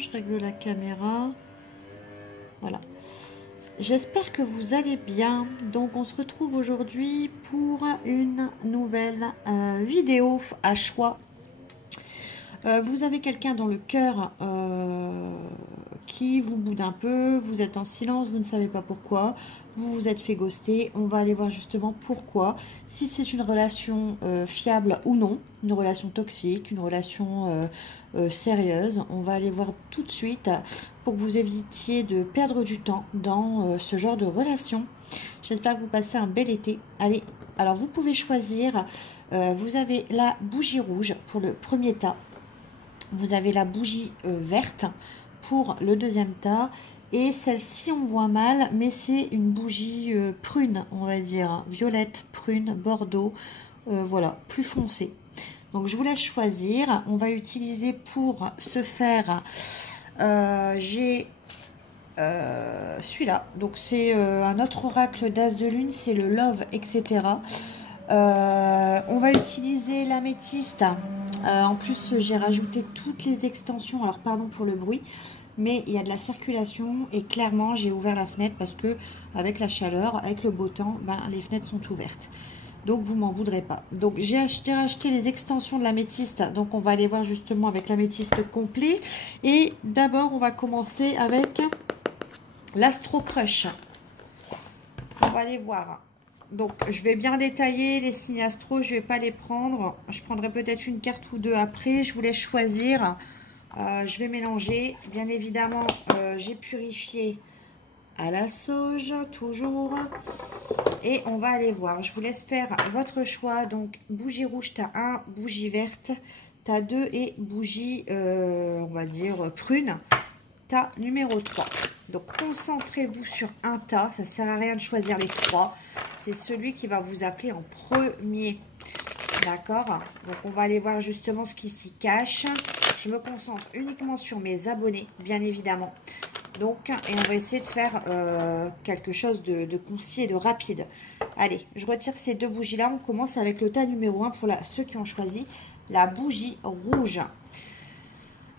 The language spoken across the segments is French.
Je règle la caméra. Voilà. J'espère que vous allez bien. Donc on se retrouve aujourd'hui pour une nouvelle vidéo à choix. Vous avez quelqu'un dans le cœur qui vous boude un peu, vous êtes en silence, vous ne savez pas pourquoi, vous vous êtes fait ghoster. On va aller voir justement pourquoi, si c'est une relation fiable ou non, une relation toxique, une relation sérieuse. On va aller voir tout de suite pour que vous évitiez de perdre du temps dans ce genre de relation. J'espère que vous passez un bel été. Allez, alors vous pouvez choisir, vous avez la bougie rouge pour le premier tas. Vous avez la bougie verte pour le deuxième tas. Et celle-ci, on voit mal, mais c'est une bougie prune, on va dire. Violette, prune, bordeaux. Voilà, plus foncé. Donc, je vous laisse choisir. On va utiliser pour ce faire, j'ai celui-là. Donc, c'est un autre oracle d'As de Lune. C'est le Love, etc. On va utiliser l'améthyste. En plus, j'ai rajouté toutes les extensions. Alors, pardon pour le bruit, mais il y a de la circulation et clairement, j'ai ouvert la fenêtre parce que avec la chaleur, avec le beau temps, ben, les fenêtres sont ouvertes. Donc, vous m'en voudrez pas. Donc, j'ai racheté les extensions de l'améthyste. Donc, on va aller voir justement avec l'améthyste complet. Et d'abord, on va commencer avec l'Astro Crush. On va aller voir. Donc, je vais bien détailler les signes astro. Je ne vais pas les prendre. Je prendrai peut-être une carte ou deux après. Je vous laisse choisir. Je vais mélanger. Bien évidemment, j'ai purifié à la sauge, toujours. Et on va aller voir. Je vous laisse faire votre choix. Donc, bougie rouge, tas 1. Bougie verte, tas 2. Et bougie, on va dire, prune, tas numéro 3. Donc, concentrez-vous sur un tas. Ça ne sert à rien de choisir les 3. C'est celui qui va vous appeler en premier. D'accord? Donc, on va aller voir justement ce qui s'y cache. Je me concentre uniquement sur mes abonnés, bien évidemment. Donc, et on va essayer de faire quelque chose de concis et de rapide. Allez, je retire ces deux bougies-là. On commence avec le tas numéro 1 pour ceux qui ont choisi la bougie rouge.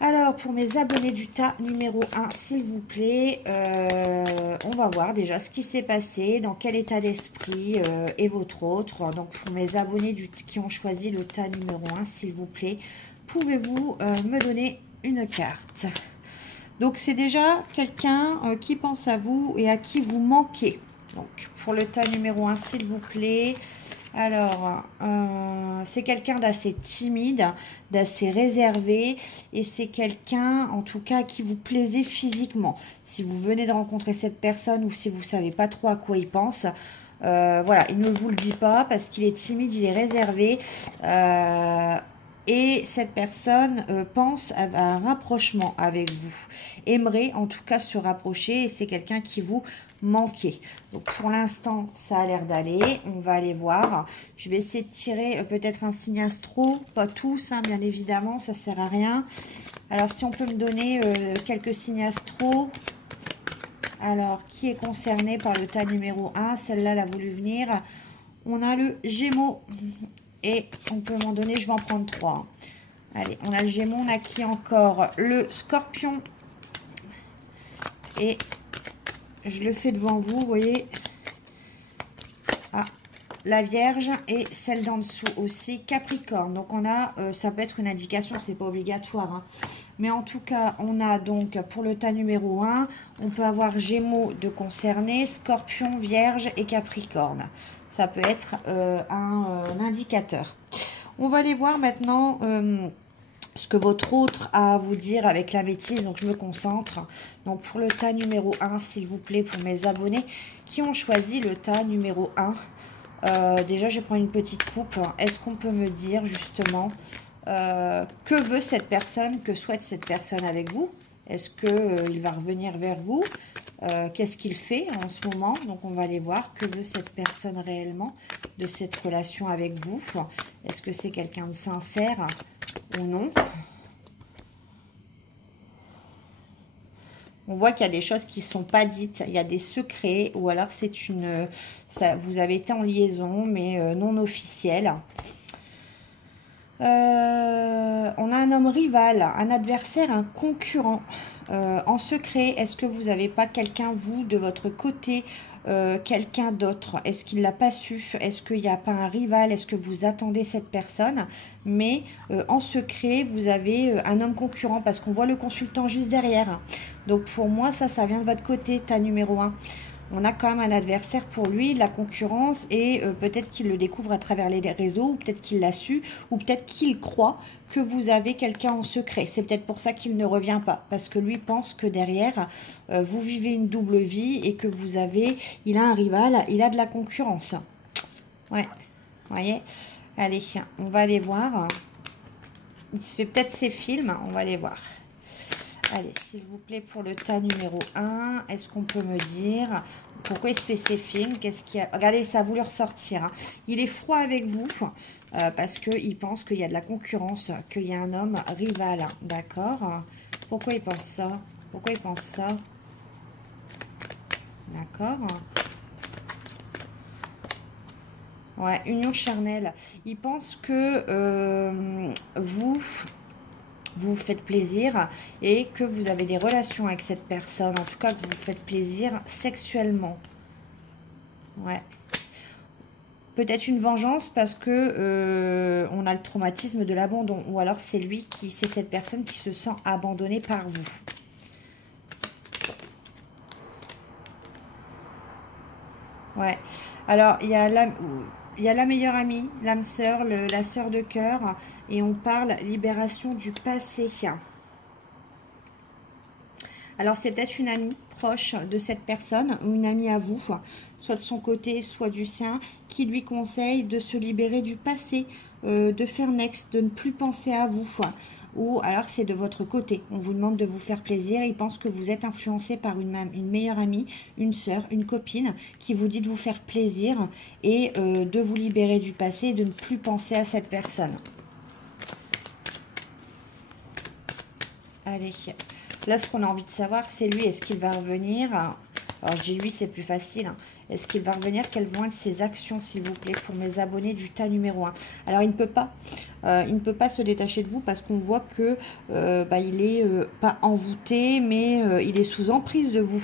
Alors, pour mes abonnés du tas numéro 1, s'il vous plaît, on va voir déjà ce qui s'est passé, dans quel état d'esprit est votre autre. Donc, pour mes abonnés qui ont choisi le tas numéro 1, s'il vous plaît, pouvez-vous me donner une carte? Donc, c'est déjà quelqu'un qui pense à vous et à qui vous manquez. Donc, pour le tas numéro 1, s'il vous plaît... Alors, c'est quelqu'un d'assez timide, d'assez réservé et c'est quelqu'un, en tout cas, qui vous plaisait physiquement. Si vous venez de rencontrer cette personne ou si vous ne savez pas trop à quoi il pense, voilà, il ne vous le dit pas parce qu'il est timide, il est réservé et cette personne pense à un rapprochement avec vous. Aimerait en tout cas se rapprocher et c'est quelqu'un qui vous manquait. Donc pour l'instant, ça a l'air d'aller. On va aller voir. Je vais essayer de tirer peut-être un signe astro. Pas tous, hein, bien évidemment, ça sert à rien. Alors si on peut me donner quelques signes astro. Alors, qui est concerné par le tas numéro 1? Celle-là, elle a voulu venir. On a le Gémeaux. Et on peut m'en donner, je vais en prendre 3. Allez, on a le Gémeaux, on a qui encore? Le Scorpion. Et je le fais devant vous, vous voyez. Ah, la Vierge et celle d'en dessous aussi, Capricorne. Donc on a, ça peut être une indication, c'est pas obligatoire. Hein. Mais en tout cas, on a donc pour le tas numéro 1, on peut avoir Gémeaux de concerné, Scorpion, Vierge et Capricorne. Ça peut être un indicateur. On va aller voir maintenant ce que votre autre a à vous dire avec la bêtise. Donc, je me concentre. Donc, pour le tas numéro 1, s'il vous plaît, pour mes abonnés qui ont choisi le tas numéro 1. Déjà, je prends une petite coupe. Est-ce qu'on peut me dire justement que veut cette personne, que souhaite cette personne avec vous? Est-ce qu'il va revenir vers vous? Qu'est-ce qu'il fait en ce moment? Donc, on va aller voir que veut cette personne réellement de cette relation avec vous. Est-ce que c'est quelqu'un de sincère ou non? On voit qu'il y a des choses qui ne sont pas dites. Il y a des secrets ou alors c'est une... vous avez été en liaison mais non officielle. On a un homme rival, un adversaire, un concurrent. En secret, est-ce que vous n'avez pas quelqu'un, vous, de votre côté, quelqu'un d'autre? Est-ce qu'il ne l'a pas su? Est-ce qu'il n'y a pas un rival? Est-ce que vous attendez cette personne? Mais en secret, vous avez un homme concurrent parce qu'on voit le consultant juste derrière. Donc pour moi, ça vient de votre côté, ta numéro 1. On a quand même un adversaire pour lui, la concurrence, et peut-être qu'il le découvre à travers les réseaux, ou peut-être qu'il l'a su, ou peut-être qu'il croit que vous avez quelqu'un en secret. C'est peut-être pour ça qu'il ne revient pas, parce que lui pense que derrière, vous vivez une double vie et que vous avez, il a un rival, il a de la concurrence. Ouais, vous voyez. Allez, on va aller voir. Il se fait peut-être ses films, on va aller voir. Allez, s'il vous plaît, pour le tas numéro 1, est-ce qu'on peut me dire pourquoi il se fait ses films? Qu'est-ce qu'il y a? Regardez, ça a voulu ressortir. Hein. Il est froid avec vous parce qu'il pense qu'il y a de la concurrence, qu'il y a un homme rival. D'accord? Pourquoi il pense ça? Pourquoi il pense ça? D'accord? Ouais, union charnelle. Il pense que vous faites plaisir et que vous avez des relations avec cette personne. En tout cas, que vous vous faites plaisir sexuellement. Ouais. Peut-être une vengeance parce que on a le traumatisme de l'abandon. Ou alors c'est lui c'est cette personne qui se sent abandonnée par vous. Ouais. Alors, il y a la meilleure amie, l'âme sœur, la sœur de cœur, et on parle libération du passé. Alors, c'est peut-être une amie proche de cette personne, ou une amie à vous, soit de son côté, soit du sien, qui lui conseille de se libérer du passé, de faire next, de ne plus penser à vous. Ou alors, c'est de votre côté. On vous demande de vous faire plaisir. Il pense que vous êtes influencé par une meilleure amie, une sœur, une copine, qui vous dit de vous faire plaisir et de vous libérer du passé et de ne plus penser à cette personne. Allez. Là, ce qu'on a envie de savoir, c'est lui. Est-ce qu'il va revenir? Alors, je dis lui, c'est plus facile. Est-ce qu'il va revenir? Quelles vont être ses actions, s'il vous plaît, pour mes abonnés du tas numéro 1? Alors, il ne peut pas. Il ne peut pas se détacher de vous parce qu'on voit que il est pas envoûté, mais il est sous emprise de vous.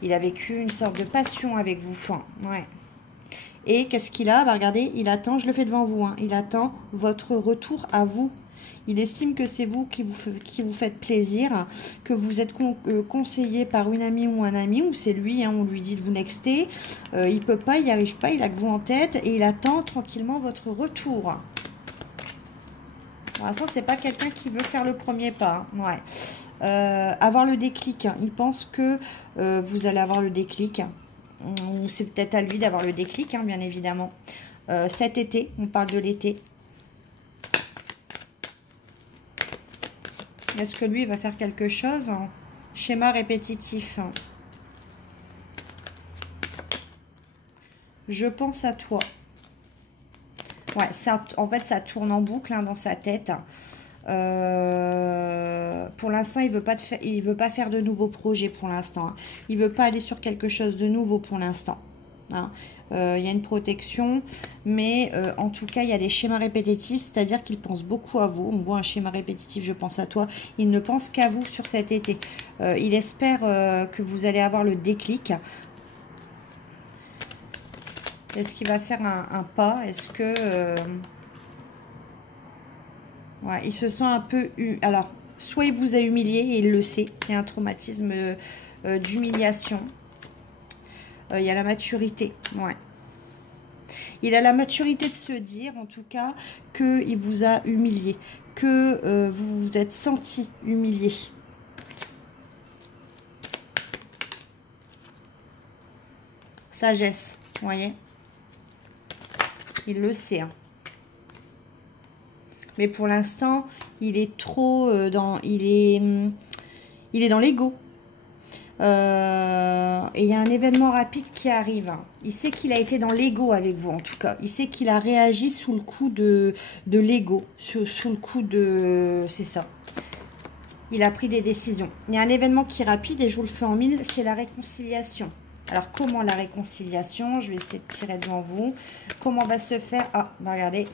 Il a vécu une sorte de passion avec vous. Ouais. Et qu'est-ce qu'il a? Regardez, il attend, je le fais devant vous, hein, il attend votre retour à vous. Il estime que c'est vous qui vous faites plaisir, que vous êtes conseillé par une amie ou un ami, ou c'est lui, hein, on lui dit de vous nexter. Il peut pas, il n'y arrive pas, il a que vous en tête et il attend tranquillement votre retour. Pour l'instant, c'est pas quelqu'un qui veut faire le premier pas. Hein. Ouais. Avoir le déclic. Hein. Il pense que vous allez avoir le déclic. Ou c'est peut-être à lui d'avoir le déclic, hein, bien évidemment. Cet été, on parle de l'été. Est-ce que lui va faire quelque chose? Schéma répétitif. Je pense à toi. Ouais, ça, en fait, ça tourne en boucle hein, dans sa tête. Pour l'instant, il veut pas faire de nouveaux projets pour l'instant. Hein. Il veut pas aller sur quelque chose de nouveau pour l'instant. Hein. Il y a une protection, mais en tout cas, il y a des schémas répétitifs, c'est-à-dire qu'il pense beaucoup à vous. On voit un schéma répétitif, je pense à toi. Il ne pense qu'à vous sur cet été. Il espère que vous allez avoir le déclic. Est-ce qu'il va faire un pas? Est-ce que... ouais, il se sent un peu... Alors, soit il vous a humilié, et il le sait. Il y a un traumatisme d'humiliation. Il y a la maturité, ouais. Il a la maturité de se dire, en tout cas, qu'il vous a humilié, que vous vous êtes senti humilié. Sagesse, vous voyez. Il le sait. Hein. Mais pour l'instant, il est trop dans... Il est dans l'ego. Et il y a un événement rapide qui arrive. Il sait qu'il a été dans l'ego avec vous, en tout cas. Il sait qu'il a réagi sous le coup de l'ego. Sous le coup de... C'est ça. Il a pris des décisions. Il y a un événement qui est rapide et je vous le fais en 1000, c'est la réconciliation. Alors, comment la réconciliation? Je vais essayer de tirer devant vous. Comment va se faire? Ah, bah, regardez.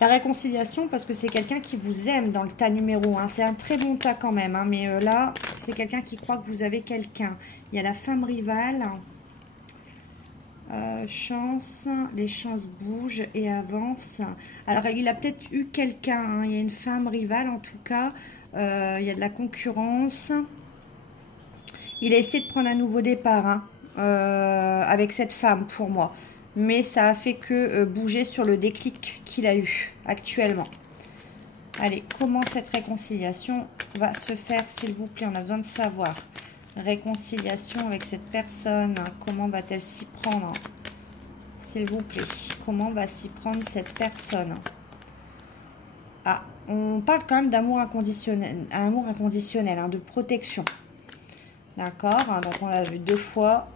La réconciliation, parce que c'est quelqu'un qui vous aime dans le tas numéro 1. C'est un très bon tas quand même, hein, mais là, c'est quelqu'un qui croit que vous avez quelqu'un. Il y a la femme rivale. Chance, les chances bougent et avancent. Alors, il a peut-être eu quelqu'un, hein. Il y a une femme rivale en tout cas. Il y a de la concurrence. Il a essayé de prendre un nouveau départ, hein, avec cette femme pour moi. Mais ça a fait que bouger sur le déclic qu'il a eu actuellement. Allez, comment cette réconciliation va se faire, s'il vous plaît? On a besoin de savoir. Réconciliation avec cette personne. Comment va-t-elle s'y prendre? S'il vous plaît. Comment va s'y prendre cette personne? Ah, on parle quand même d'amour inconditionnel, hein, de protection. D'accord, donc on l'a vu 2 fois.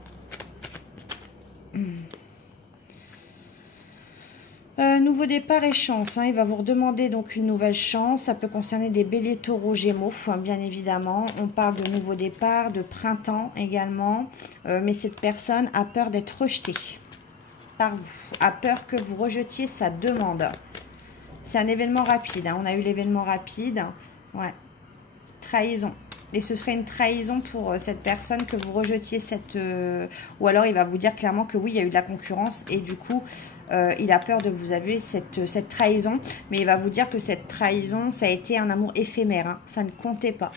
Nouveau départ et chance, hein. Il va vous redemander donc une nouvelle chance. Ça peut concerner des béliers, taureaux, gémeaux, hein, bien évidemment. On parle de nouveau départ, de printemps également. Mais cette personne a peur d'être rejetée par vous. A peur que vous rejetiez sa demande. C'est un événement rapide, hein. On a eu l'événement rapide. Ouais. Trahison. Et ce serait une trahison pour cette personne que vous rejetiez cette... ou alors il va vous dire clairement que oui, il y a eu de la concurrence et du coup, il a peur de vous avouer cette trahison. Mais il va vous dire que cette trahison, ça a été un amour éphémère, hein. Ça ne comptait pas.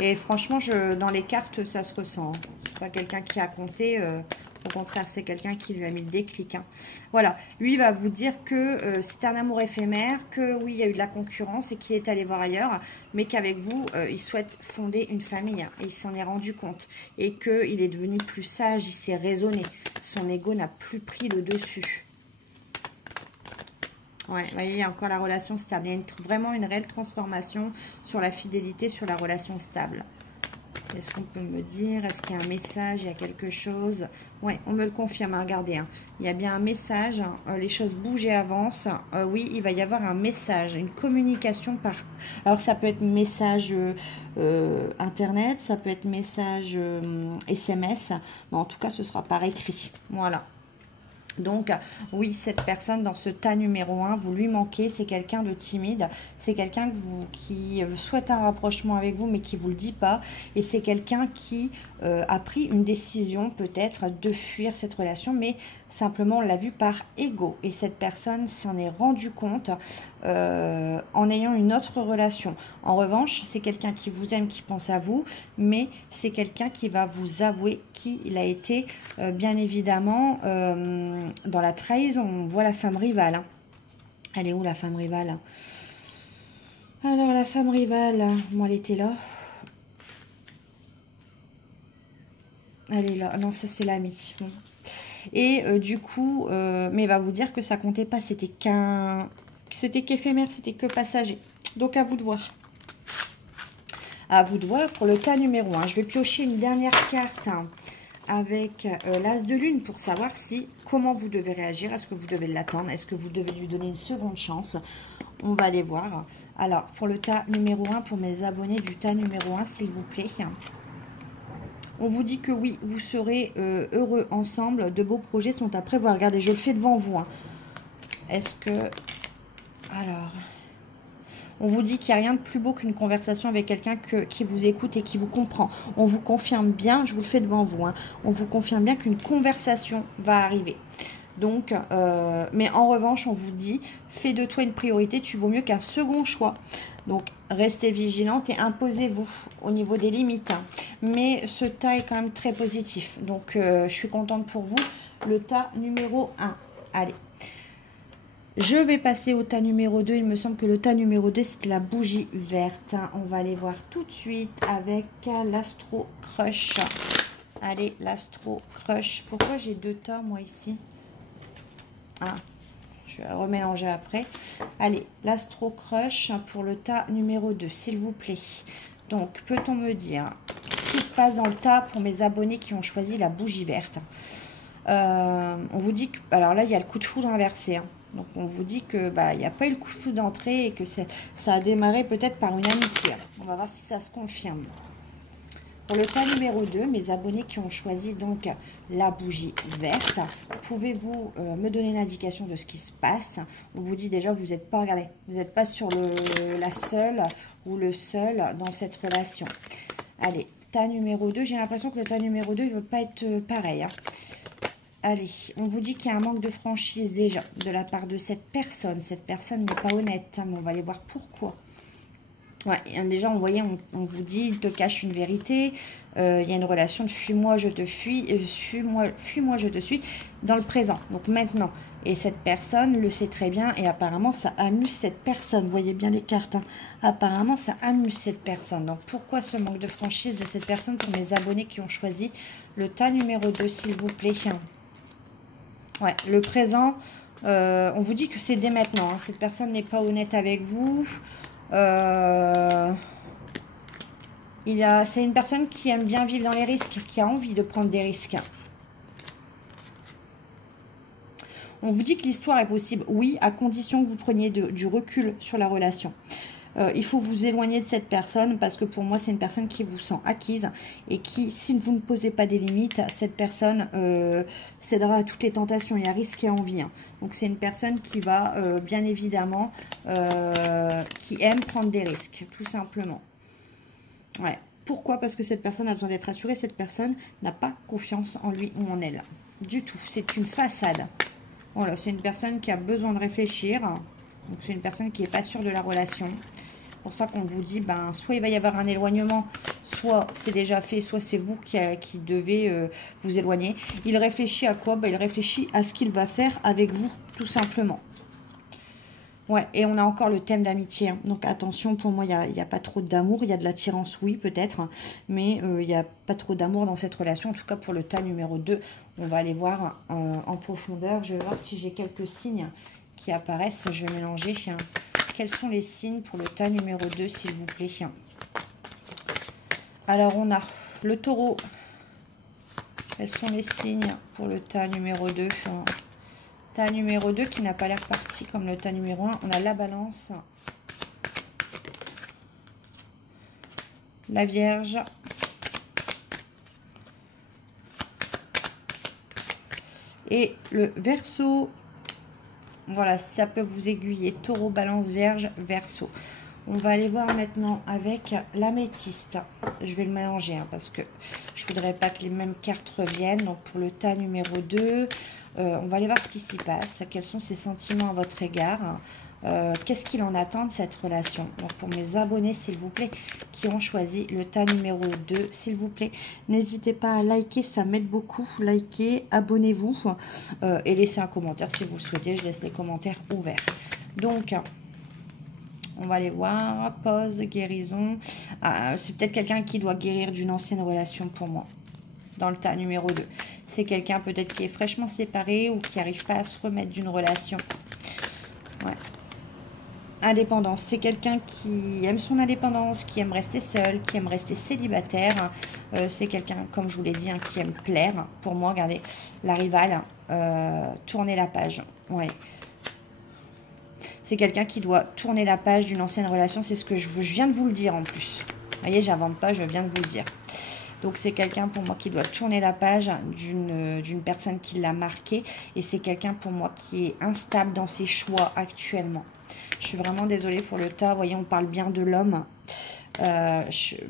Et franchement, dans les cartes, ça se ressent. C'est pas quelqu'un qui a compté... au contraire, c'est quelqu'un qui lui a mis le déclic, hein. Voilà, lui va vous dire que c'est un amour éphémère, que oui, il y a eu de la concurrence et qu'il est allé voir ailleurs, mais qu'avec vous, il souhaite fonder une famille. Hein, et il s'en est rendu compte. Et qu'il est devenu plus sage, il s'est raisonné. Son ego n'a plus pris le dessus. Ouais, vous voyez, il y a encore la relation stable. Il y a vraiment une réelle transformation sur la fidélité, sur la relation stable. Est-ce qu'on peut me dire? Est-ce qu'il y a un message? Il y a quelque chose? Oui, on me le confirme. Hein, regardez, hein. Il y a bien un message. Hein, les choses bougent et avancent. Oui, il va y avoir un message, une communication par... Alors, ça peut être message Internet, ça peut être message SMS. Mais en tout cas, ce sera par écrit. Voilà. Donc, oui, cette personne dans ce tas numéro 1, vous lui manquez, c'est quelqu'un de timide, c'est quelqu'un qui souhaite un rapprochement avec vous, mais qui ne vous le dit pas, et c'est quelqu'un qui a pris une décision peut-être de fuir cette relation, mais simplement on l'a vu par ego, et cette personne s'en est rendu compte en ayant une autre relation. En revanche, c'est quelqu'un qui vous aime, qui pense à vous, mais c'est quelqu'un qui va vous avouer qu'il a été bien évidemment dans la trahison. On voit la femme rivale, hein. Elle est où la femme rivale? Alors la femme rivale, moi elle était là. Elle est là. Non, ça c'est l'ami. Bon. Et du coup, mais il va vous dire que ça comptait pas. C'était qu'éphémère, c'était que passager. Donc à vous de voir. À vous de voir pour le tas numéro 1. Je vais piocher une dernière carte, hein, avec l'as de lune pour savoir comment vous devez réagir. Est-ce que vous devez l'attendre? Est-ce que vous devez lui donner une seconde chance? On va aller voir. Alors, pour le tas numéro 1, pour mes abonnés du tas numéro 1, s'il vous plaît. On vous dit que oui, vous serez heureux ensemble. De beaux projets sont à prévoir. Regardez, je le fais devant vous, hein. Est-ce que... Alors... On vous dit qu'il n'y a rien de plus beau qu'une conversation avec quelqu'un qui vous écoute et qui vous comprend. On vous confirme bien, je vous le fais devant vous, hein, on vous confirme bien qu'une conversation va arriver. Donc, mais en revanche, on vous dit, fais de toi une priorité, tu vaux mieux qu'un second choix. Donc, restez vigilante et imposez-vous au niveau des limites. Hein. Mais ce tas est quand même très positif. Donc, je suis contente pour vous. Le tas numéro 1. Allez. Je vais passer au tas numéro 2. Il me semble que le tas numéro 2, c'est la bougie verte. On va aller voir tout de suite avec l'Astro Crush. Allez, l'Astro Crush. Pourquoi j'ai 2 tas, moi, ici? Ah, je vais remélanger après. Allez, l'Astro Crush pour le tas numéro 2, s'il vous plaît. Donc, peut-on me dire ce qui se passe dans le tas pour mes abonnés qui ont choisi la bougie verte? On vous dit que... Alors là, il y a le coup de foudre inversé, hein. Donc, on vous dit que il n'y a pas eu le coup de foudre d'entrée et que ça a démarré peut-être par une amitié. On va voir si ça se confirme. Pour le tas numéro 2, mes abonnés qui ont choisi donc la bougie verte, pouvez-vous me donner une indication de ce qui se passe? On vous dit déjà, vous n'êtes pas, regardez, vous n'êtes pas sur la seule ou le seul dans cette relation. Allez, tas numéro 2, j'ai l'impression que le tas numéro 2, il ne veut pas être pareil. Hein. Allez, on vous dit qu'il y a un manque de franchise déjà de la part de cette personne. Cette personne n'est pas honnête, hein, mais on va aller voir pourquoi. Ouais, déjà, on voyait, on vous dit, il te cache une vérité. Il y a une relation de fuis-moi, je te fuis, fuis-moi, je te suis, dans le présent. Donc maintenant, et cette personne le sait très bien, et apparemment, ça amuse cette personne. Vous voyez bien les cartes. Hein. Apparemment, ça amuse cette personne. Donc pourquoi ce manque de franchise de cette personne pour mes abonnés qui ont choisi le tas numéro 2, s'il vous plaît? Ouais, le présent, on vous dit que c'est dès maintenant. Hein. Cette personne n'est pas honnête avec vous. C'est une personne qui aime bien vivre dans les risques, qui a envie de prendre des risques. On vous dit que l'histoire est possible, oui, à condition que vous preniez du recul sur la relation. Il faut vous éloigner de cette personne parce que pour moi, c'est une personne qui vous sent acquise et qui, si vous ne posez pas des limites, cette personne cédera à toutes les tentations. Il y a risque et envie. Hein. Donc, c'est une personne qui va, bien évidemment, qui aime prendre des risques, tout simplement. Ouais. Pourquoi? Parce que cette personne a besoin d'être assurée. Cette personne n'a pas confiance en lui ou en elle. Du tout. C'est une façade. Voilà, c'est une personne qui a besoin de réfléchir. Donc, c'est une personne qui n'est pas sûre de la relation. C'est pour ça qu'on vous dit, ben, soit il va y avoir un éloignement, soit c'est déjà fait, soit c'est vous qui devez vous éloigner. Il réfléchit à quoi? Ben, il réfléchit à ce qu'il va faire avec vous, tout simplement. Ouais, et on a encore le thème d'amitié. Hein. Donc, attention, pour moi, il n'y a pas trop d'amour. Il y a de l'attirance, oui, peut-être. Hein, mais il n'y a pas trop d'amour dans cette relation. En tout cas, pour le tas numéro 2, on va aller voir en profondeur. Je vais voir si j'ai quelques signes qui apparaissent. Je vais mélanger. Hein. Quels sont les signes pour le tas numéro 2, s'il vous plaît? Alors, on a le taureau. Quels sont les signes pour le tas numéro 2? Tas numéro 2 qui n'a pas l'air parti comme le tas numéro 1. On a la balance. La Vierge. Et le Verseau. Voilà, ça peut vous aiguiller. Taureau, balance, Vierge, Verseau. On va aller voir maintenant avec l'améthyste. Je vais le mélanger hein, parce que je ne voudrais pas que les mêmes cartes reviennent. Donc pour le tas numéro 2, on va aller voir ce qui s'y passe. Quels sont ses sentiments à votre égard? Qu'est-ce qu'il en attend de cette relation? Donc pour mes abonnés, s'il vous plaît, qui ont choisi le tas numéro 2, s'il vous plaît, n'hésitez pas à liker, ça m'aide beaucoup. Likez, abonnez-vous et laissez un commentaire si vous le souhaitez. Je laisse les commentaires ouverts. Donc, on va aller voir. Pause, guérison. C'est peut-être quelqu'un qui doit guérir d'une ancienne relation pour moi. Dans le tas numéro 2. C'est quelqu'un peut-être qui est fraîchement séparé ou qui n'arrive pas à se remettre d'une relation. Ouais. Indépendance. C'est quelqu'un qui aime son indépendance, qui aime rester seul, qui aime rester célibataire. C'est quelqu'un, comme je vous l'ai dit, hein, qui aime plaire. Pour moi, regardez, la rivale, tourner la page. Ouais. C'est quelqu'un qui doit tourner la page d'une ancienne relation. C'est ce que je viens de vous le dire en plus. Vous voyez, j'invente pas, je viens de vous le dire. Donc, c'est quelqu'un pour moi qui doit tourner la page d'une personne qui l'a marqué. Et c'est quelqu'un pour moi qui est instable dans ses choix actuellement. Je suis vraiment désolée pour le tas. Vous voyez, on parle bien de l'homme.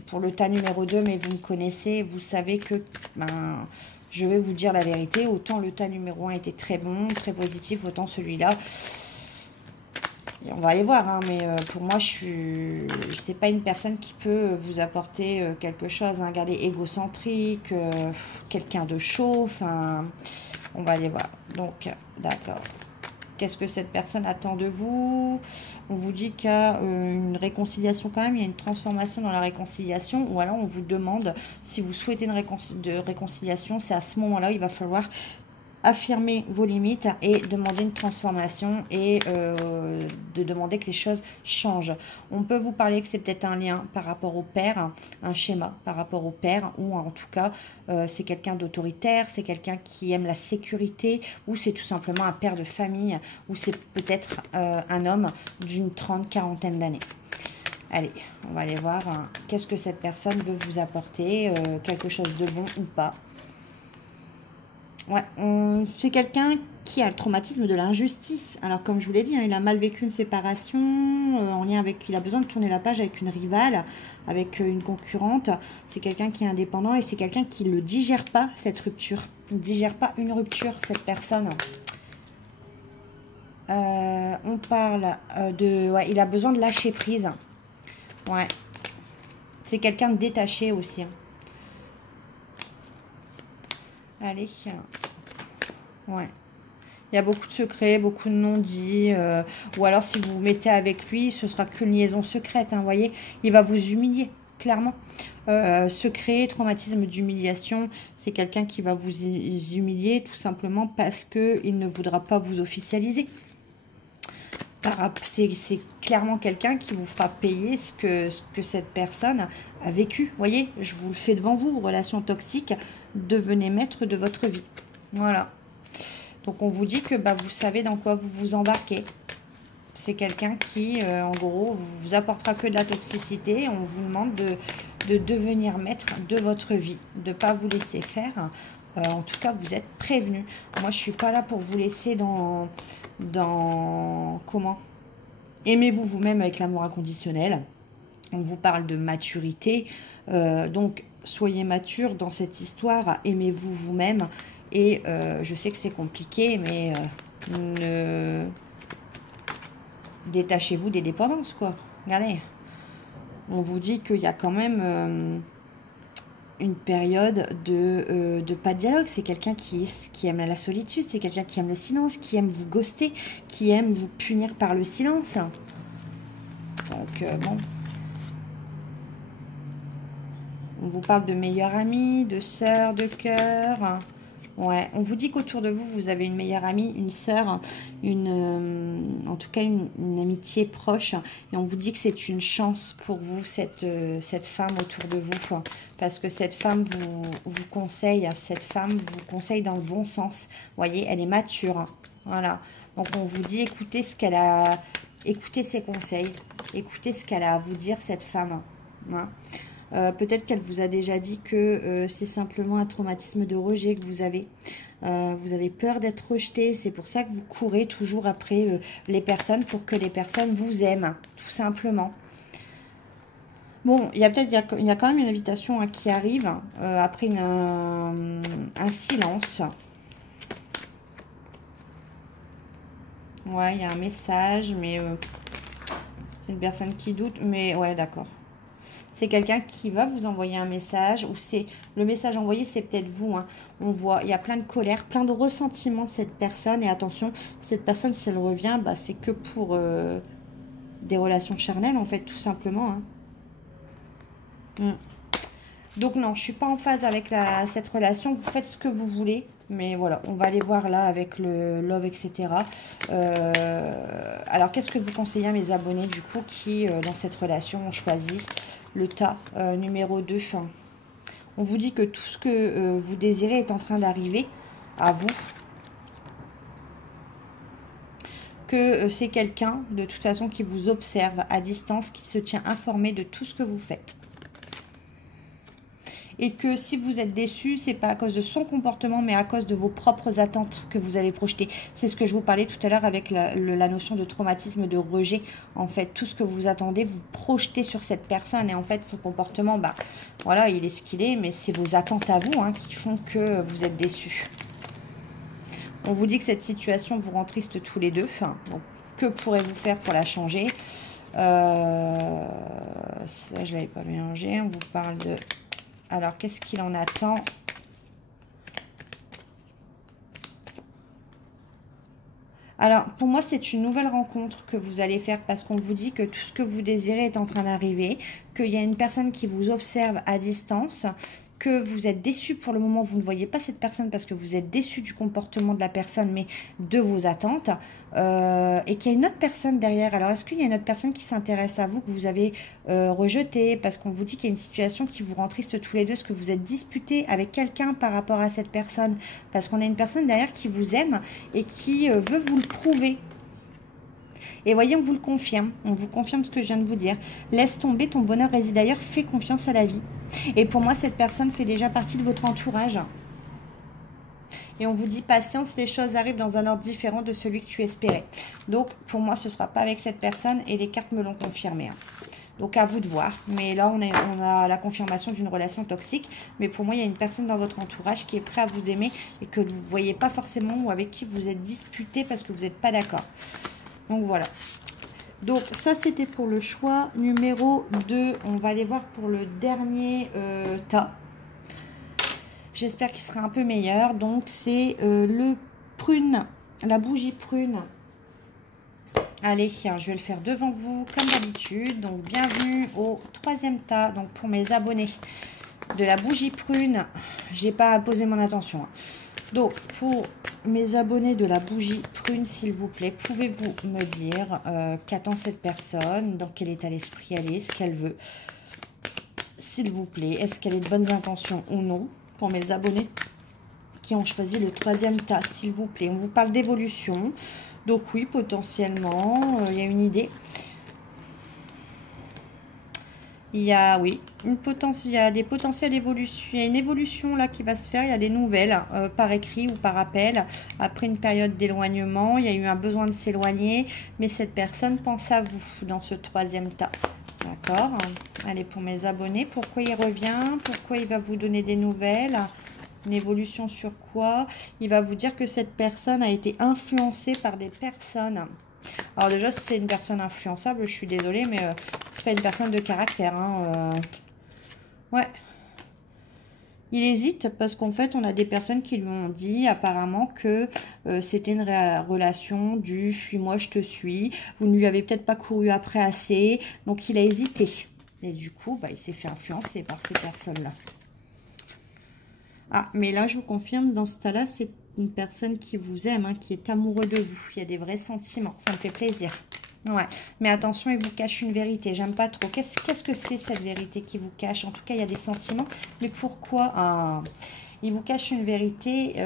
Pour le tas numéro 2, mais vous me connaissez. Vous savez que ben, je vais vous dire la vérité. Autant le tas numéro 1 était très bon, très positif. Autant celui-là... On va aller voir, hein, mais pour moi, c'est pas une personne qui peut vous apporter quelque chose. Hein. Regardez, égocentrique, quelqu'un de chaud, enfin, on va aller voir. Donc, d'accord. Qu'est-ce que cette personne attend de vous? On vous dit qu'il y a une réconciliation quand même, il y a une transformation dans la réconciliation, ou alors on vous demande si vous souhaitez une réconciliation, c'est à ce moment-là, il va falloir affirmer vos limites et demander une transformation et de demander que les choses changent. On peut vous parler que c'est peut-être un lien par rapport au père, un schéma par rapport au père, ou en tout cas c'est quelqu'un d'autoritaire, c'est quelqu'un qui aime la sécurité, ou c'est tout simplement un père de famille, ou c'est peut-être un homme d'une quarantaine d'années. Allez, on va aller voir hein, qu'est-ce que cette personne veut vous apporter, quelque chose de bon ou pas. Ouais, c'est quelqu'un qui a le traumatisme de l'injustice. Alors comme je vous l'ai dit, hein, il a mal vécu une séparation, en lien avec, il a besoin de tourner la page avec une rivale, avec une concurrente. C'est quelqu'un qui est indépendant et c'est quelqu'un qui ne digère pas cette rupture. Il ne digère pas une rupture, cette personne. On parle de... Ouais, il a besoin de lâcher prise. Ouais. C'est quelqu'un de détaché aussi. Hein. Allez. Ouais. Il y a beaucoup de secrets, beaucoup de non-dits. Ou alors, si vous vous mettez avec lui, ce sera qu'une liaison secrète. Hein, vous voyez, il va vous humilier, clairement. Secret, traumatisme d'humiliation. C'est quelqu'un qui va vous humilier tout simplement parce qu'il ne voudra pas vous officialiser. C'est clairement quelqu'un qui vous fera payer ce que cette personne a vécu. Vous voyez, je vous le fais devant vous, relation toxique, devenez maître de votre vie. Voilà. Donc on vous dit que bah, vous savez dans quoi vous vous embarquez. C'est quelqu'un qui, en gros, vous apportera que de la toxicité. On vous demande de devenir maître de votre vie, de ne pas vous laisser faire. En tout cas, vous êtes prévenu. Moi, je ne suis pas là pour vous laisser dans comment? Aimez-vous vous-même avec l'amour inconditionnel. On vous parle de maturité. Donc, soyez mature dans cette histoire. Aimez-vous vous-même. Et je sais que c'est compliqué, mais détachez-vous des dépendances, quoi. Regardez. On vous dit qu'il y a quand même... une période de pas de dialogue. C'est quelqu'un qui aime la solitude, c'est quelqu'un qui aime le silence, qui aime vous ghoster, qui aime vous punir par le silence. Donc, bon. On vous parle de meilleure amie, de sœur, de cœur. Ouais, on vous dit qu'autour de vous, vous avez une meilleure amie, une sœur, en tout cas une amitié proche. Et on vous dit que c'est une chance pour vous, cette femme autour de vous. Parce que cette femme vous conseille, cette femme vous conseille dans le bon sens. Vous voyez, elle est mature. Voilà. Donc on vous dit, écoutez ce qu'elle a, écoutez ses conseils, écoutez ce qu'elle a à vous dire, cette femme. Hein. Peut-être qu'elle vous a déjà dit que c'est simplement un traumatisme de rejet que vous avez. Vous avez peur d'être rejeté. C'est pour ça que vous courez toujours après les personnes pour que les personnes vous aiment, tout simplement. Bon, il y a quand même une invitation hein, qui arrive après un silence. Ouais, il y a un message, mais c'est une personne qui doute. Mais ouais, d'accord. C'est quelqu'un qui va vous envoyer un message, ou c'est le message envoyé, c'est peut-être vous. Hein. On voit, il y a plein de colère, plein de ressentiment de cette personne. Et attention, cette personne, si elle revient, bah, c'est que pour des relations charnelles, en fait, tout simplement. Hein. Donc non, je suis pas en phase avec cette relation. Vous faites ce que vous voulez. Mais voilà, on va aller voir là avec le love, etc. Alors, qu'est-ce que vous conseillez à mes abonnés, du coup, qui, dans cette relation, ont choisi le tas numéro 2. On vous dit que tout ce que vous désirez est en train d'arriver à vous. Que c'est quelqu'un, de toute façon, qui vous observe à distance, qui se tient informé de tout ce que vous faites. Et que si vous êtes déçu, c'est pas à cause de son comportement, mais à cause de vos propres attentes que vous avez projetées. C'est ce que je vous parlais tout à l'heure avec la notion de traumatisme, de rejet. En fait, tout ce que vous attendez, vous projetez sur cette personne. Et en fait, son comportement, bah, voilà, il est ce qu'il est, mais c'est vos attentes à vous hein, qui font que vous êtes déçus. On vous dit que cette situation vous rend triste tous les deux. Donc, que pourrez-vous faire pour la changer? Ça, je l'avais pas mélangé. On vous parle de... Alors, qu'est-ce qu'il en attend? Alors, pour moi, c'est une nouvelle rencontre que vous allez faire parce qu'on vous dit que tout ce que vous désirez est en train d'arriver, qu'il y a une personne qui vous observe à distance, que vous êtes déçu pour le moment, vous ne voyez pas cette personne parce que vous êtes déçu du comportement de la personne, mais de vos attentes, et qu'il y a une autre personne derrière. Alors, est-ce qu'il y a une autre personne qui s'intéresse à vous, que vous avez rejeté, parce qu'on vous dit qu'il y a une situation qui vous rend triste tous les deux, est-ce que vous êtes disputé avec quelqu'un par rapport à cette personne, parce qu'on a une personne derrière qui vous aime et qui veut vous le prouver. Et voyez, on vous le confirme. On vous confirme ce que je viens de vous dire. Laisse tomber, ton bonheur réside ailleurs. Fais confiance à la vie. Et pour moi, cette personne fait déjà partie de votre entourage. Et on vous dit patience, les choses arrivent dans un ordre différent de celui que tu espérais. Donc, pour moi, ce ne sera pas avec cette personne et les cartes me l'ont confirmé. Donc, à vous de voir. Mais là, on a la confirmation d'une relation toxique. Mais pour moi, il y a une personne dans votre entourage qui est prêt à vous aimer et que vous ne voyez pas forcément ou avec qui vous êtes disputé parce que vous n'êtes pas d'accord. Donc, voilà. Donc, ça, c'était pour le choix numéro 2. On va aller voir pour le dernier tas. J'espère qu'il sera un peu meilleur. Donc, c'est le prune, la bougie prune. Allez, je vais le faire devant vous comme d'habitude. Donc, bienvenue au 3e tas. Donc, pour mes abonnés de la bougie prune, j'ai pas posé mon attention. Donc, pour mes abonnés de la bougie prune, s'il vous plaît, pouvez-vous me dire qu'attend cette personne, dans quel état d'esprit elle est, ce qu'elle veut, s'il vous plaît. Est-ce qu'elle est de bonnes intentions ou non? Pour mes abonnés qui ont choisi le 3e tas, s'il vous plaît. On vous parle d'évolution. Donc oui, potentiellement, il y a une idée. Il y a, oui, il y a des potentiels évolutions. Il y a une évolution là qui va se faire. Il y a des nouvelles par écrit ou par appel. Après une période d'éloignement, il y a eu un besoin de s'éloigner. Mais cette personne pense à vous dans ce 3e tas. D'accord. Allez, pour mes abonnés, pourquoi il revient? Pourquoi il va vous donner des nouvelles? Une évolution sur quoi? Il va vous dire que cette personne a été influencée par des personnes. Alors déjà, si c'est une personne influençable, je suis désolée, mais c'est pas une personne de caractère. Hein, ouais. Il hésite parce qu'en fait, on a des personnes qui lui ont dit apparemment que c'était une relation du « fuis-moi, je te suis ». Vous ne lui avez peut-être pas couru après assez, donc il a hésité. Et du coup, bah, il s'est fait influencer par ces personnes-là. Ah, mais là, je vous confirme, dans ce tas-là, c'est une personne qui vous aime, hein, qui est amoureux de vous. Il y a des vrais sentiments, ça me fait plaisir. Ouais, mais attention, il vous cache une vérité. J'aime pas trop. Qu'est-ce que c'est cette vérité qui vous cache? En tout cas, il y a des sentiments. Mais pourquoi? Il vous cache une vérité.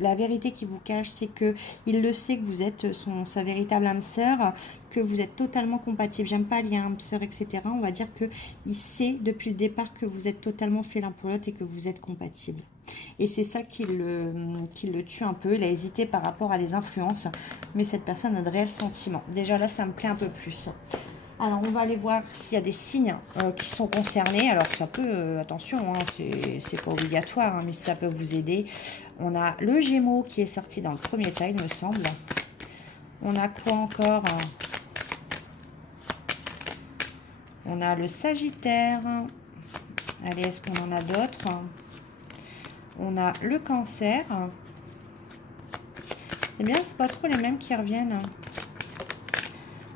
La vérité qui vous cache, c'est que il le sait que vous êtes sa véritable âme sœur, que vous êtes totalement compatible. J'aime pas lien âme sœur, etc. On va dire que il sait depuis le départ que vous êtes totalement fait l'un pour l'autre et que vous êtes compatible. Et c'est ça qui le tue un peu. Il a hésité par rapport à des influences, mais cette personne a de réels sentiments. Déjà là, ça me plaît un peu plus. Alors, on va aller voir s'il y a des signes qui sont concernés. Alors, ça peut, attention, hein, c'est pas obligatoire, hein, mais ça peut vous aider. On a le Gémeaux qui est sorti dans le premier tas, il me semble. On a quoi encore? On a le Sagittaire. Allez, est-ce qu'on en a d'autres? On a le Cancer. Eh bien, c'est pas trop les mêmes qui reviennent.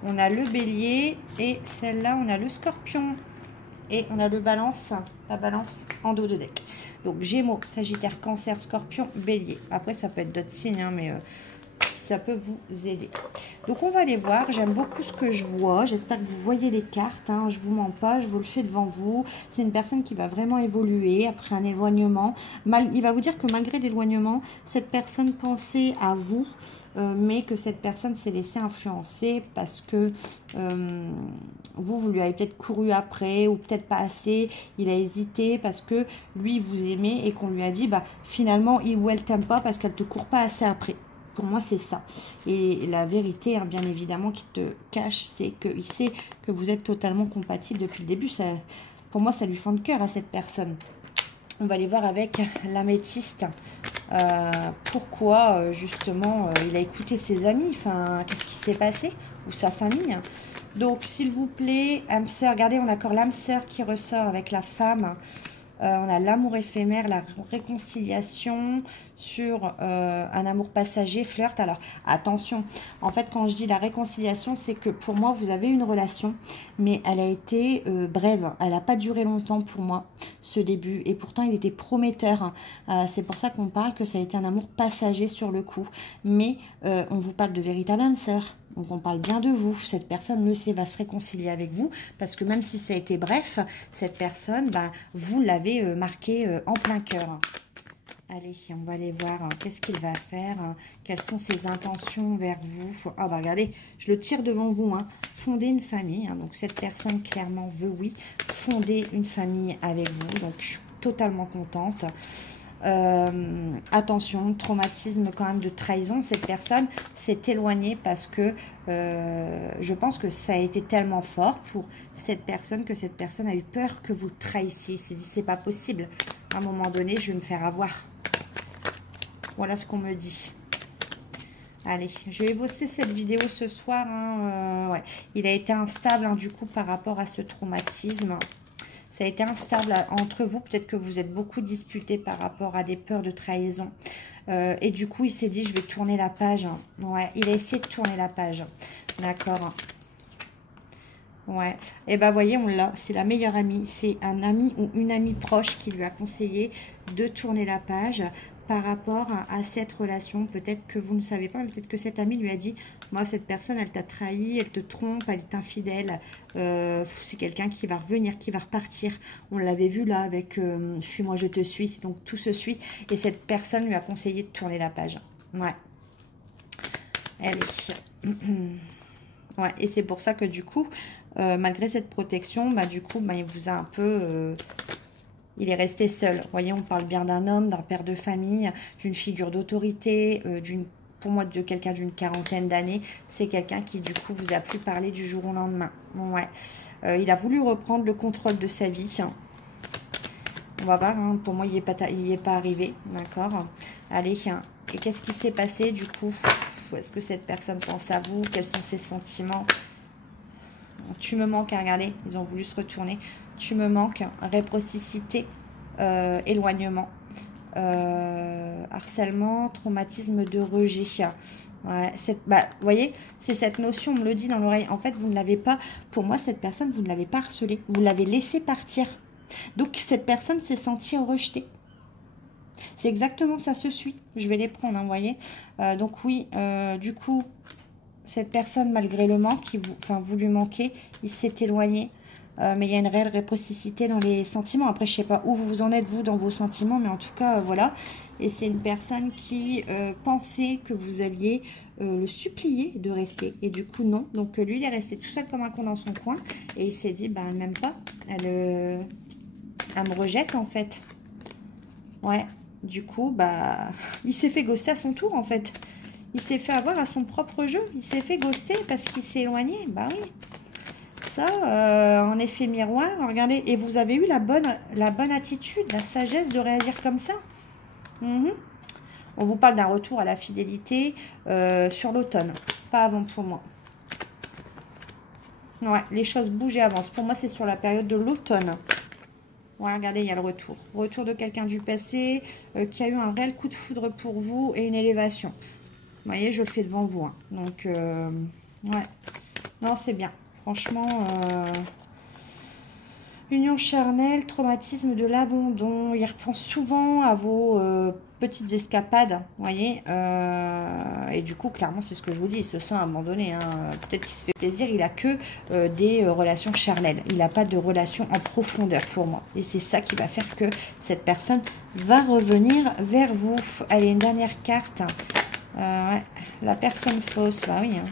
On a le Bélier et celle-là, on a le Scorpion. Et on a le Balance, la Balance en dos de deck. Donc, Gémeaux, Sagittaire, Cancer, Scorpion, Bélier. Après, ça peut être d'autres signes, hein, mais ça peut vous aider. Donc, on va aller voir. J'aime beaucoup ce que je vois. J'espère que vous voyez les cartes. Hein. Je ne vous mens pas, je vous le fais devant vous. C'est une personne qui va vraiment évoluer après un éloignement. Il va vous dire que malgré l'éloignement, cette personne pensait à vous. Mais que cette personne s'est laissée influencer parce que vous lui avez peut-être couru après ou peut-être pas assez. Il a hésité parce que lui, vous aimait et qu'on lui a dit, bah finalement, il ou elle t'aime pas parce qu'elle te court pas assez après. Pour moi, c'est ça. Et la vérité, hein, bien évidemment, qui te cache, c'est qu'il sait que vous êtes totalement compatible depuis le début. Ça, pour moi, ça lui fend le cœur à cette personne. On va aller voir avec l'améthyste. Pourquoi justement il a écouté ses amis, enfin qu'est-ce qui s'est passé, ou sa famille. Donc s'il vous plaît, âme sœur, regardez, on a encore l'âme sœur qui ressort avec la femme. On a l'amour éphémère, la réconciliation sur un amour passager, flirt. Alors, attention, en fait, quand je dis la réconciliation, c'est que pour moi, vous avez une relation, mais elle a été brève. Elle n'a pas duré longtemps pour moi, ce début. Et pourtant, il était prometteur. C'est pour ça qu'on parle que ça a été un amour passager sur le coup. Mais on vous parle de véritable âme sœur. Donc, on parle bien de vous. Cette personne, le sait, va se réconcilier avec vous. Parce que même si ça a été bref, cette personne, bah, vous l'avez marqué en plein cœur. Allez, on va aller voir qu'est-ce qu'il va faire, quelles sont ses intentions vers vous. Ah bah regardez, je le tire devant vous, hein. Fonder une famille, hein. Donc cette personne clairement veut, oui, fonder une famille avec vous. Donc je suis totalement contente. Attention, traumatisme quand même de trahison. Cette personne s'est éloignée parce que je pense que ça a été tellement fort pour cette personne que cette personne a eu peur que vous le trahissiez. Il s'est dit c'est pas possible. À un moment donné, je vais me faire avoir. Voilà ce qu'on me dit. Allez, je vais poster cette vidéo ce soir. Hein, ouais. Il a été instable hein, du coup par rapport à ce traumatisme. Ça a été instable entre vous. Peut-être que vous êtes beaucoup disputés par rapport à des peurs de trahison. Et du coup, il s'est dit, je vais tourner la page. Ouais, il a essayé de tourner la page. D'accord. Ouais. Et ben, voyez, on l'a. C'est la meilleure amie. C'est un ami ou une amie proche qui lui a conseillé de tourner la page par rapport à cette relation. Peut-être que vous ne savez pas, mais peut-être que cet ami lui a dit, moi, cette personne, elle t'a trahi, elle te trompe, elle est infidèle. C'est quelqu'un qui va revenir, qui va repartir. On l'avait vu là avec Fuis-moi, je te suis. Donc, tout se suit. Et cette personne lui a conseillé de tourner la page. Ouais. Allez. Ouais. Et c'est pour ça que du coup, malgré cette protection, bah, du coup, bah, il vous a un peu... il est resté seul. Vous voyez, on parle bien d'un homme, d'un père de famille, d'une figure d'autorité, pour moi, de quelqu'un d'une quarantaine d'années. C'est quelqu'un qui, du coup, vous a plus parlé du jour au lendemain. Ouais. Il a voulu reprendre le contrôle de sa vie. On va voir. Hein. Pour moi, il n'y est pas arrivé. D'accord. Allez. Et qu'est-ce qui s'est passé, du coup? Est-ce que cette personne pense à vous? Quels sont ses sentiments? Tu me manques, regardez. Ils ont voulu se retourner. Tu me manques, réciprocité, éloignement, harcèlement, traumatisme de rejet. Ouais, bah, vous voyez, c'est cette notion, on me le dit dans l'oreille. En fait, vous ne l'avez pas, pour moi, cette personne, vous ne l'avez pas harcelée. Vous l'avez laissée partir. Donc, cette personne s'est sentie rejetée. C'est exactement ça, se suit. Je vais les prendre, hein, vous voyez. Donc, oui, du coup, cette personne, malgré le manque, vous lui manquez, il s'est éloigné. Mais il y a une réelle réciprocité dans les sentiments. Après, je ne sais pas où vous en êtes, vous, dans vos sentiments. Mais en tout cas, voilà. Et c'est une personne qui pensait que vous alliez le supplier de rester. Et du coup, non. Donc, lui, il est resté tout seul comme un con dans son coin. Et il s'est dit, bah, elle m'aime pas. Elle me rejette, en fait. Ouais. Du coup, bah, il s'est fait ghoster à son tour, en fait. Il s'est fait avoir à son propre jeu. Il s'est fait ghoster parce qu'il s'est éloigné. Bah oui. Ça, en effet miroir, regardez, et vous avez eu la bonne attitude, la sagesse de réagir comme ça. On vous parle d'un retour à la fidélité sur l'automne, pas avant pour moi. Ouais, les choses bougent et avancent. Pour moi, c'est sur la période de l'automne. Ouais, regardez, il y a le retour. Retour de quelqu'un du passé qui a eu un réel coup de foudre pour vous et une élévation. Vous voyez, je le fais devant vous. Hein. Donc, ouais. Non, c'est bien. Franchement, union charnelle, traumatisme de l'abandon. Il repense souvent à vos petites escapades, vous voyez. Et du coup, clairement, c'est ce que je vous dis, il se sent abandonné. Hein. Peut-être qu'il se fait plaisir, il n'a que des relations charnelles. Il n'a pas de relation en profondeur pour moi. Et c'est ça qui va faire que cette personne va revenir vers vous. Allez, une dernière carte. Ouais. La personne fausse, bah oui, hein.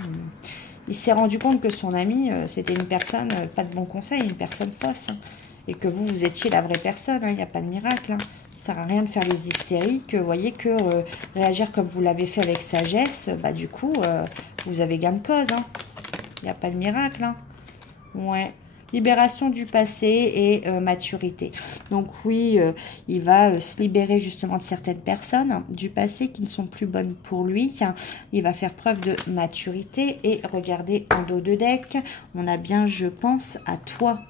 Il s'est rendu compte que son ami, c'était une personne, pas de bon conseil, une personne fausse. Hein, et que vous, vous étiez la vraie personne. Il n'y a pas de miracle. Hein. Ça ne sert à rien de faire les hystériques. Vous voyez que réagir comme vous l'avez fait avec sagesse, bah du coup, vous avez gain de cause. Il n'y a pas de miracle. Hein. Ouais. Libération du passé et maturité. Donc oui, il va se libérer justement de certaines personnes du passé qui ne sont plus bonnes pour lui. Il va faire preuve de maturité et regardez en dos de deck, on a bien je pense à toi.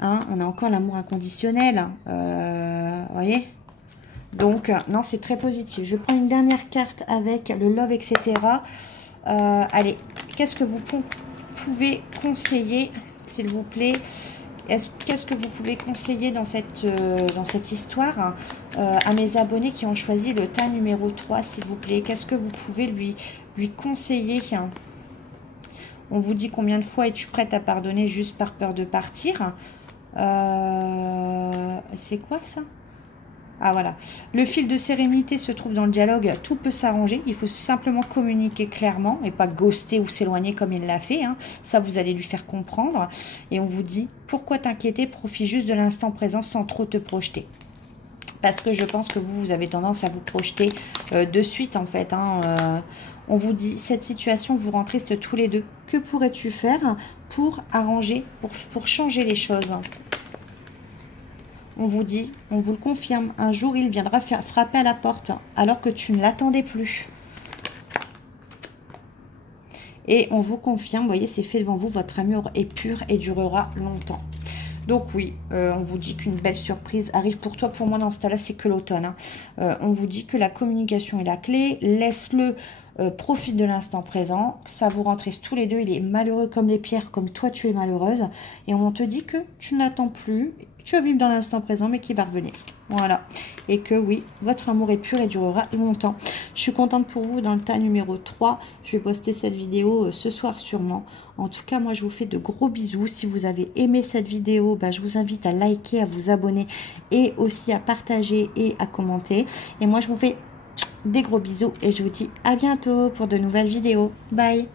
Hein, on a encore l'amour inconditionnel. Voyez. Donc non, c'est très positif. Je prends une dernière carte avec le love, etc. Allez, qu'est-ce que vous pouvez conseiller s'il vous plaît, qu'est-ce que vous pouvez conseiller dans cette histoire à mes abonnés qui ont choisi le tas numéro 3, s'il vous plaît? Qu'est-ce que vous pouvez lui conseiller? On vous dit combien de fois es-tu prête à pardonner juste par peur de partir? C'est quoi ça? Ah voilà, le fil de sérénité se trouve dans le dialogue, tout peut s'arranger, il faut simplement communiquer clairement et pas ghoster ou s'éloigner comme il l'a fait, hein. Ça vous allez lui faire comprendre et on vous dit pourquoi t'inquiéter, profite juste de l'instant présent sans trop te projeter. Parce que je pense que vous avez tendance à vous projeter de suite en fait, hein. On vous dit, cette situation vous rend triste tous les deux, que pourrais-tu faire pour arranger, pour changer les choses? On vous dit, on vous le confirme, un jour il viendra frapper à la porte alors que tu ne l'attendais plus. Et on vous confirme, vous voyez, c'est fait devant vous, votre amour est pur et durera longtemps. Donc oui, on vous dit qu'une belle surprise arrive pour toi, pour moi dans ce cas-là, c'est que l'automne, hein. On vous dit que la communication est la clé, laisse-le, profite de l'instant présent, ça vous rend triste tous les deux, il est malheureux comme les pierres, comme toi tu es malheureuse, et on te dit que tu n'attends plus, tu vas vivre dans l'instant présent, mais qui va revenir. Voilà. Et que oui, votre amour est pur et durera longtemps. Je suis contente pour vous dans le tas numéro 3. Je vais poster cette vidéo ce soir sûrement. En tout cas, moi, je vous fais de gros bisous. Si vous avez aimé cette vidéo, je vous invite à liker, à vous abonner et aussi à partager et à commenter. Et moi, je vous fais des gros bisous et je vous dis à bientôt pour de nouvelles vidéos. Bye!